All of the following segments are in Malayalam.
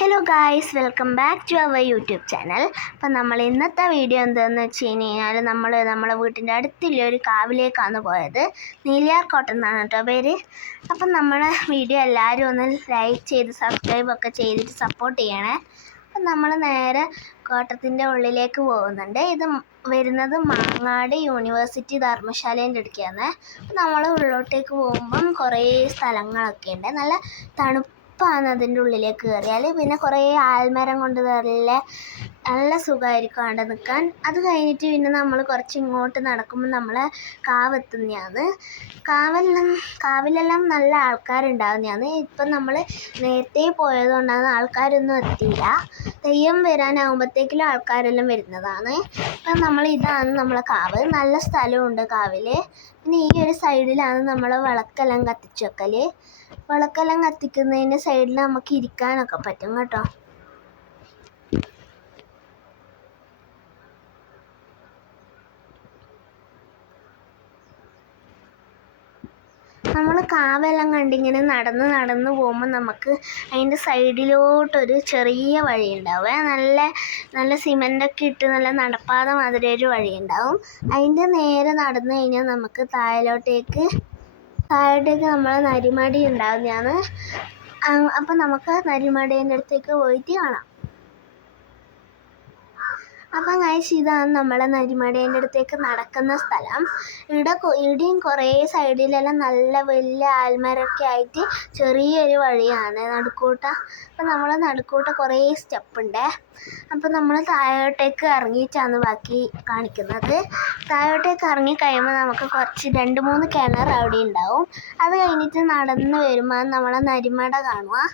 Hello guys, welcome back to our YouTube channel. അപ്പം നമ്മൾ ഇന്നത്തെ വീഡിയോ എന്താണെന്ന് വെച്ച് കഴിഞ്ഞാൽ നമ്മളെ വീട്ടിൻ്റെ അടുത്തുള്ള ഒരു കാവിലേക്കാണ് പോയത്. നീലിയാർക്കോട്ടം എന്നാണ് കേട്ടോ പേര്. അപ്പം നമ്മുടെ വീഡിയോ എല്ലാവരും ഒന്ന് ലൈക്ക് ചെയ്ത് സബ്സ്ക്രൈബൊക്കെ ചെയ്തിട്ട് സപ്പോർട്ട് ചെയ്യണേ. അപ്പം നമ്മൾ നേരെ കോട്ടത്തിൻ്റെ ഉള്ളിലേക്ക് പോകുന്നുണ്ട്. ഇത് വരുന്നത് മാങ്ങാട് യൂണിവേഴ്സിറ്റി ധർമ്മശാലേൻ്റെ അടുക്കാണ്. അപ്പം നമ്മൾ ഉള്ളിലോട്ടേക്ക് പോകുമ്പം കുറേ സ്ഥലങ്ങളൊക്കെ ഉണ്ട്. നല്ല തണുപ്പാണ് അതിൻ്റെ ഉള്ളിലേക്ക് കയറിയാൽ. പിന്നെ കുറേ ആൽമരം കൊണ്ട് നല്ല സുഖമായിരിക്കും അവിടെ നിൽക്കാൻ. അത് കഴിഞ്ഞിട്ട് പിന്നെ നമ്മൾ കുറച്ച് ഇങ്ങോട്ട് നടക്കുമ്പോൾ നമ്മൾ കാവെത്തുന്നതാണ്. കാവിലെല്ലാം നല്ല ആൾക്കാരുണ്ടാകുന്നതാണ്. ഇപ്പം നമ്മൾ നേരത്തെ പോയതുകൊണ്ടാണ് ആൾക്കാരൊന്നും എത്തിയില്ല. തെയ്യം വരാനാകുമ്പോഴത്തേക്കിലും ആൾക്കാരെല്ലാം വരുന്നതാണ്. അപ്പം ഇതാണ് നമ്മളെ കാവ്. നല്ല സ്ഥലമുണ്ട് കാവിൽ. പിന്നെ ഈ ഒരു സൈഡിലാണ് നമ്മൾ വിളക്കെല്ലാം കത്തിച്ച് വെക്കൽ. വിളക്കെല്ലാം കത്തിക്കുന്നതിൻ്റെ സൈഡിൽ നമുക്ക് ഇരിക്കാനൊക്കെ പറ്റും കേട്ടോ. നമ്മൾ കാവെല്ലാം കണ്ടിങ്ങനെ നടന്ന് പോകുമ്പോൾ നമുക്ക് അതിൻ്റെ സൈഡിലോട്ടൊരു ചെറിയ വഴി ഉണ്ടാവും. നല്ല സിമെൻ്റൊക്കെ ഇട്ട് നല്ല നടപ്പാത മാതിരി ഒരു വഴി ഉണ്ടാവും. അതിൻ്റെ നേരെ നടന്നു കഴിഞ്ഞാൽ നമുക്ക് താഴോട്ടേക്ക് നമ്മളെ നരിമടി ഉണ്ടാവുന്നതാണ്. അപ്പം നമുക്ക് നരിമടീൻ്റെ അടുത്തേക്ക് പോയിട്ട് കാണാം. അപ്പം ഗൈസ്, ഇതാണ് നമ്മളെ നരിമടേൻ്റെ അടുത്തേക്ക് നടക്കുന്ന സ്ഥലം. ഇവിടെയും കുറേ സൈഡിലെല്ലാം നല്ല വലിയ ആൽമരമൊക്കെ ആയിട്ട് ചെറിയൊരു വഴിയാണ് നടുക്കൂട്ട. അപ്പം നമ്മൾ നടുക്കൂട്ട കുറേ സ്റ്റെപ്പുണ്ട്. അപ്പം നമ്മൾ താഴോട്ടേക്ക് ഇറങ്ങിയിട്ടാണ് ബാക്കി കാണിക്കുന്നത്. താഴോട്ടേക്ക് ഇറങ്ങി കഴിയുമ്പോൾ നമുക്ക് കുറച്ച് 2-3 കിണർ അവിടെ ഉണ്ടാവും. അത് കഴിഞ്ഞിട്ട് നടന്ന് വരുമ്പോൾ നമ്മളെ നരിമട കാണുക.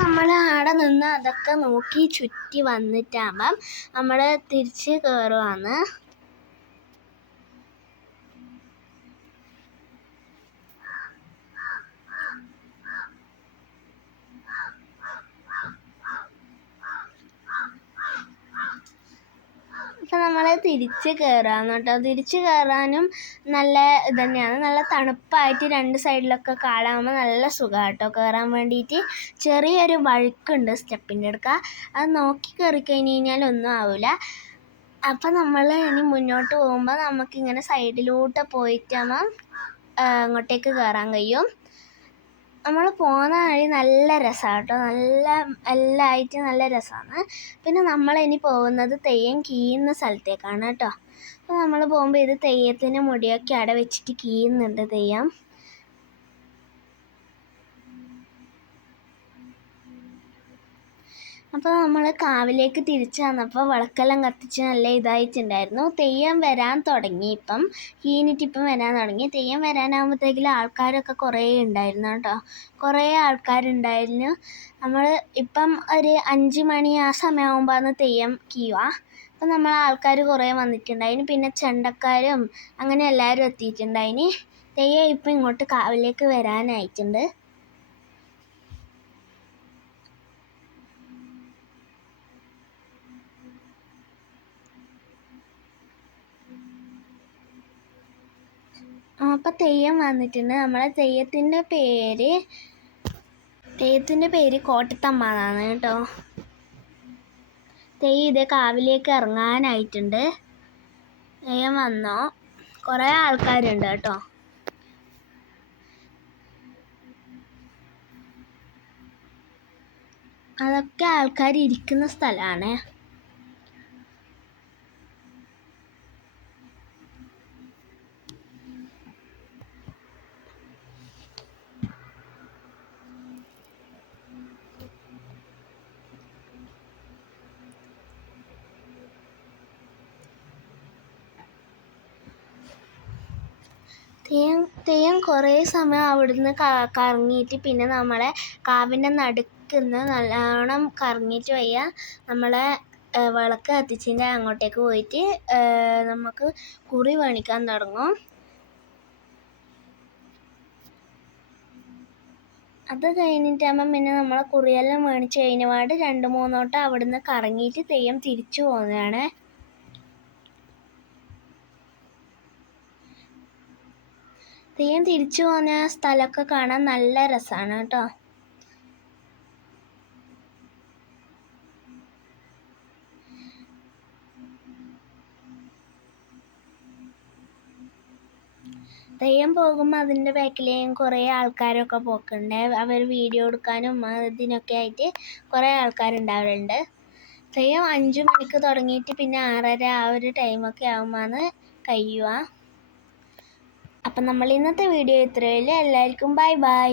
നമ്മൾ അവിടെ നിന്ന് അതൊക്കെ നോക്കി ചുറ്റി വന്നിട്ടാകുമ്പം നമ്മൾ തിരിച്ച് കയറുകയാണ്. അപ്പം നമ്മൾ തിരിച്ച് കയറാന്ന് കേട്ടോ. തിരിച്ച് കയറാനും നല്ല ഇതന്നെയാണ്. നല്ല തണുപ്പായിട്ട് 2 സൈഡിലൊക്കെ കാടാകുമ്പോൾ നല്ല സുഖമാണ് കേട്ടോ കയറാൻ വേണ്ടിയിട്ട്. ചെറിയൊരു വഴുക്കുണ്ട് സ്റ്റെപ്പിൻ്റെ അടുക്ക. അത് നോക്കി കയറി കഴിഞ്ഞ് കഴിഞ്ഞാൽ ഒന്നും ആവില്ല. അപ്പം നമ്മൾ ഇനി മുന്നോട്ട് പോകുമ്പോൾ നമുക്കിങ്ങനെ സൈഡിലോട്ട് പോയിട്ടാകുമ്പം അങ്ങോട്ടേക്ക് കയറാൻ കഴിയും. നമ്മൾ പോകുന്ന വഴി നല്ല രസമാണ് കേട്ടോ. എല്ലാമായിട്ട് നല്ല രസമാണ്. പിന്നെ നമ്മളിനി പോകുന്നത് തെയ്യം കീയുന്ന സ്ഥലത്തേക്കാണ് കേട്ടോ. അപ്പോൾ നമ്മൾ പോകുമ്പോൾ ഇത് തെയ്യത്തിന് മുടിയൊക്കെ അവിടെ വെച്ചിട്ട് കീയുന്നുണ്ട് തെയ്യം. അപ്പോൾ നമ്മൾ കാവിലേക്ക് തിരിച്ച് വന്നപ്പോൾ വിളക്കെല്ലാം കത്തിച്ച് നല്ല ഇതായിട്ടുണ്ടായിരുന്നു. തെയ്യം വരാൻ തുടങ്ങി. കീഞ്ഞിട്ടിപ്പം വരാൻ തുടങ്ങി. തെയ്യം വരാനാകുമ്പോഴത്തേക്കും ആൾക്കാരൊക്കെ കുറേ ഉണ്ടായിരുന്നു കേട്ടോ. കുറേ ആൾക്കാരുണ്ടായിരുന്നു. നമ്മൾ ഇപ്പം ഒരു 5 മണി ആ സമയമാകുമ്പോഴാണ് തെയ്യം കീയുക. അപ്പം നമ്മൾ ആൾക്കാർ കുറേ വന്നിട്ടുണ്ടായിന്. പിന്നെ ചെണ്ടക്കാരും അങ്ങനെ എല്ലാവരും എത്തിയിട്ടുണ്ടായിന്. തെയ്യം ഇപ്പം ഇങ്ങോട്ട് കാവിലേക്ക് വരാനായിട്ടുണ്ട്. അപ്പം തെയ്യം വന്നിട്ടുണ്ട്. നമ്മളെ തെയ്യത്തിൻ്റെ പേര് കോട്ടത്തമ്മ എന്നാണ് കേട്ടോ. തെയ്യം ഇതേ കാവിലേക്ക് ഇറങ്ങാനായിട്ടുണ്ട്. തെയ്യം വന്നോ. കുറേ ആൾക്കാരുണ്ട് കേട്ടോ. അതൊക്കെ ആൾക്കാർ ഇരിക്കുന്ന സ്ഥലമാണ്. തെയ്യം കുറേ സമയം അവിടുന്ന് കറങ്ങിയിട്ട് പിന്നെ നമ്മളെ കാവിൻ്റെ നടുക്കുന്ന് നല്ലോണം കറങ്ങിയിട്ട് വയ്യ നമ്മളെ വിളക്ക് കത്തിച്ചതിൻ്റെ അങ്ങോട്ടേക്ക് പോയിട്ട് നമുക്ക് കുറി മേടിക്കാൻ തുടങ്ങും. അത് കഴിഞ്ഞിട്ടാകുമ്പം പിന്നെ നമ്മളെ കുറിയെല്ലാം മേടിച്ച് കഴിഞ്ഞപാട് 2-3 വട്ടം അവിടുന്ന് കറങ്ങിയിട്ട് തെയ്യം തിരിച്ചു പോകുന്നതാണ്. തെയ്യം തിരിച്ചു പോകുന്ന സ്ഥലമൊക്കെ കാണാൻ നല്ല രസമാണ് കേട്ടോ. തെയ്യം പോകുമ്പോൾ അതിൻ്റെ ബാക്കിലേയും കുറേ ആൾക്കാരൊക്കെ പോക്കുണ്ട്. അവർ വീഡിയോ എടുക്കാനും ഇതിനൊക്കെ ആയിട്ട് കുറേ ആൾക്കാരുണ്ടാവലുണ്ട്. തെയ്യം 5 മണിക്ക് തുടങ്ങിയിട്ട് പിന്നെ 6:30 ആ ഒരു ടൈമൊക്കെ ആകുമ്പോഴാണ് കഴിയുക. അപ്പം നമ്മൾ ഇന്നത്തെ വീഡിയോ ഇത്രയേ ഉള്ളൂ. എല്ലാവർക്കും ബൈ ബൈ.